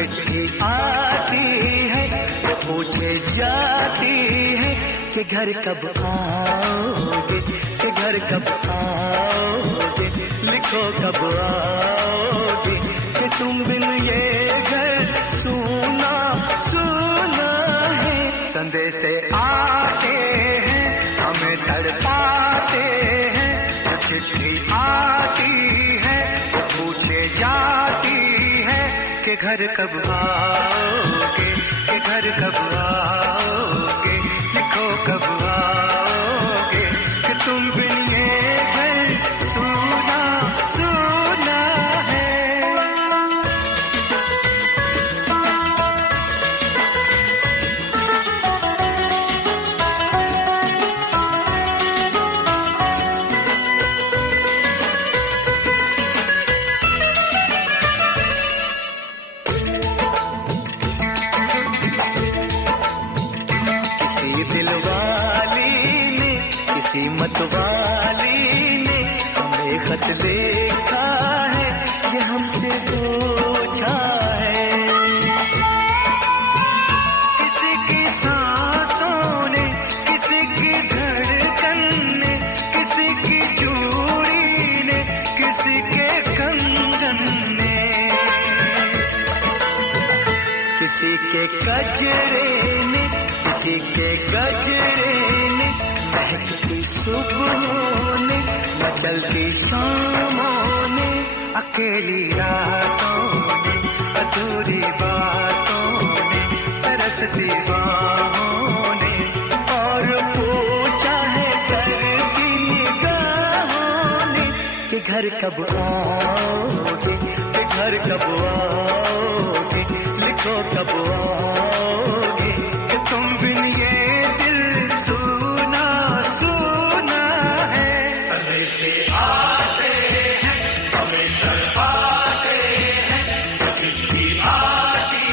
चिट्ठी आती है वो पूछे जाती है कि घर कब आओगे, कि घर कब आओगे, लिखो कब आओगे, कि तुम बिन ये घर सूना सूना है। संदेश आते हैं हमें तड़पाते हैं, जो चिट्ठी आती है वो पूछे जाती है कि घर कब आओगे, कि घर कब आओगे, लिखो कब आओगे, कि तुम बिन ये घर सूना सूना है। किसी मतवाली ने हमें खत लिखा है, ये हमसे पूछा है। किसी की सांसों ने, किसी की धड़कन ने, किसी की चूड़ी ने, किसी के कंगन ने, किसी के गजरे ने, किसी के गजरे ने, महकती सुबहों ने, मचलती शामों ने, अकेली रातों ने, अधूरी बातों ने, तरसती बाहों ने, और पूछा है तरसी निगाहों ने कि घर कब आओगे, कि घर कब आओगे, लिखो कब आओगे, कि तुम बिन ये दिल सूना सूना है। संदेश आते हैं हमें तड़पाते हैं, जो चिट्ठी आती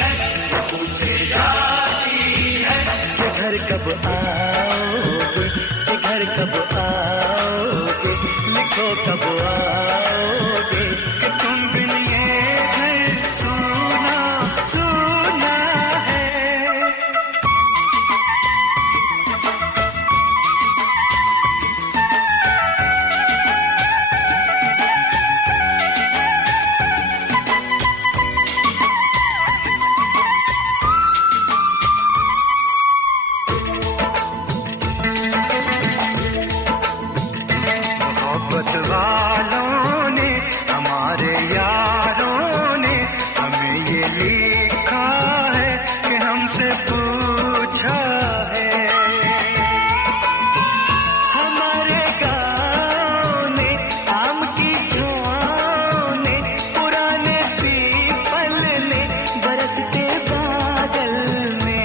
है वो पूछे जाती है कि घर कब आओगे, कि घर कब आओगे, लिखो कब आओगे, कि तुम बिन ये घर सूना सूना है। मोहब्बत वालों ने, हमारे यारों ने हमें ये लिखा है कि हमसे पूछा है। हमारे गाँव ने, आम की छाँव ने, पुराने पीपल ने, बरसते बादल ने,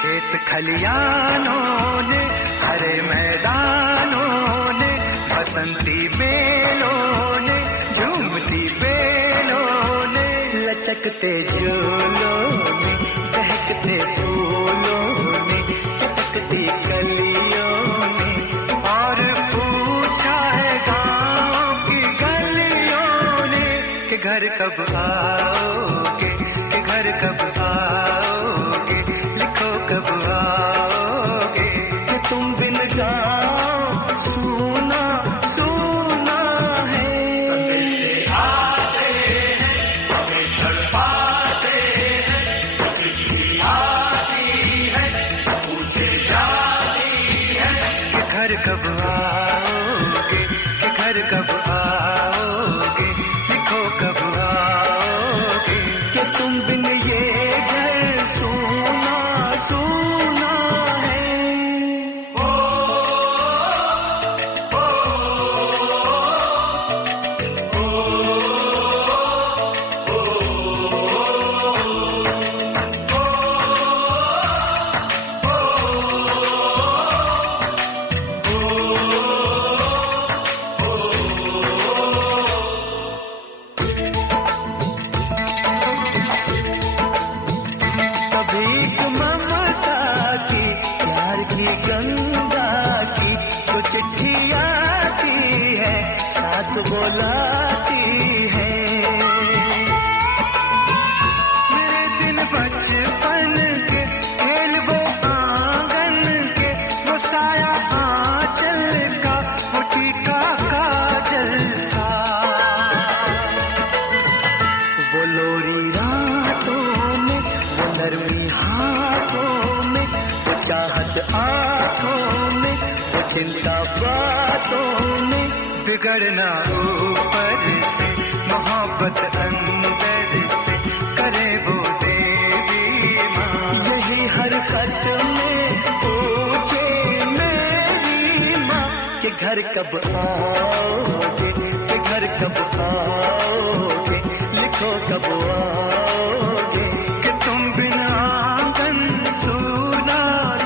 खेत खलियानों ने, हरे मैदानों ने, बसंती बेलों ने, झूमती बेलों ने, लचकते झूलों ने, बहकते फूलों ने, चटकती कलियों ने, और पूछा है गाँव की गलियों ने कि घर कब आओगे, कि घर कब आओगे, लिखो कब आओगे, कि तुम बिन गाँव सूना सूना है। संदेश आते हैं हमें तड़पाते हैं, जो चिट्ठी आती है पूछे जाती है कि घर कब आओगे, कि घर कब आओगे, लिखो कब आओगे। चिंता बातों में, बिगड़ना ऊपर से, मोहब्बत अंदर से करे वो देवी माँ। यही हर खत में पूछे मेरी माँ कि घर कब आओगे, कि घर कब आओगे, लिखो कब आओगे, कि तुम बिना आंगन सूना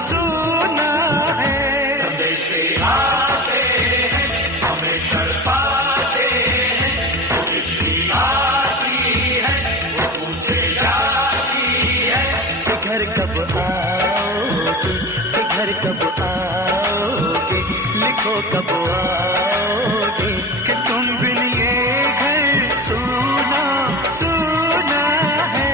सूना है। संदेश आते हैं हमें तड़पाते हैं, चिट्ठी आती है वो पूछे जाती है कि घर कब आओगे, कि घर कब आओगे, लिखो कब आओगे, कि तुम बिन ये घर सूना सूना है।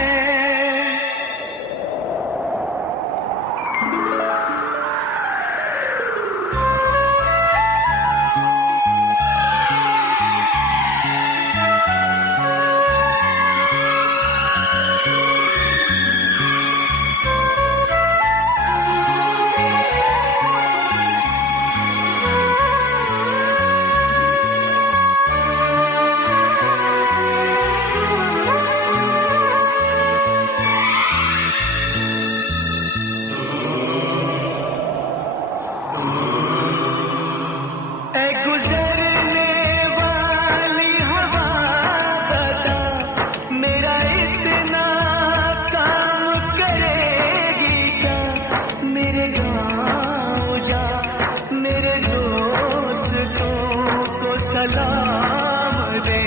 सलाम दे,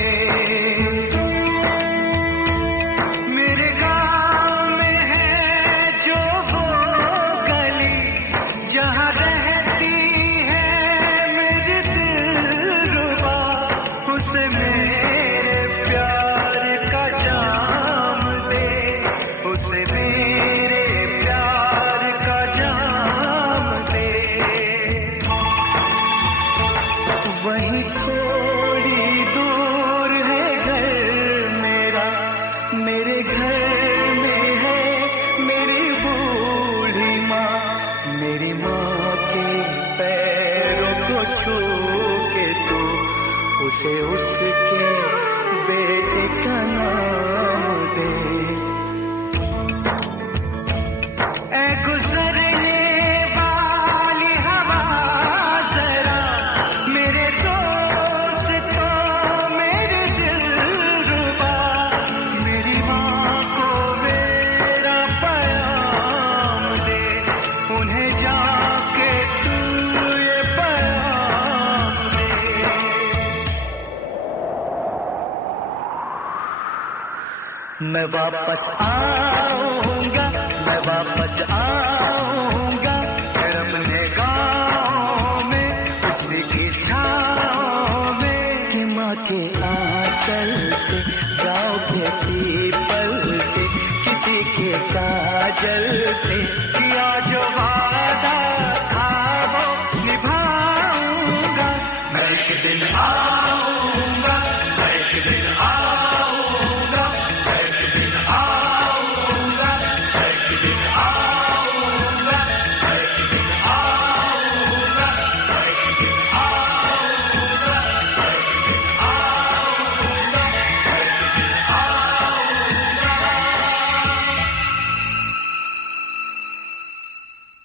मेरे गाँव में है जो वो गली जहाँ रहती है मेरी दिलरुबा, उसे मेरे प्यार का जाम दे, उसे मेरे प्यार का जाम दे। वहीं थोड़ी दूर है घर मेरा, मेरे घर में है मेरी बूढ़ी माँ, मेरी माँ के पैरों को छू के तू उसे उसके बेटे का नाम दे। ऐ गुजरने वाली हवा जरा मेरे दोस्तों मेरे दिलरुबा, मेरी माँ को मेरा पैगाम दे, उन्हें जाके तू ये पैगाम दे। मैं वापस आऊंगा, मैं वापस आऊंगा, फिर अपने गाँव में उसी की छाँव में, कि माँ के आंचल से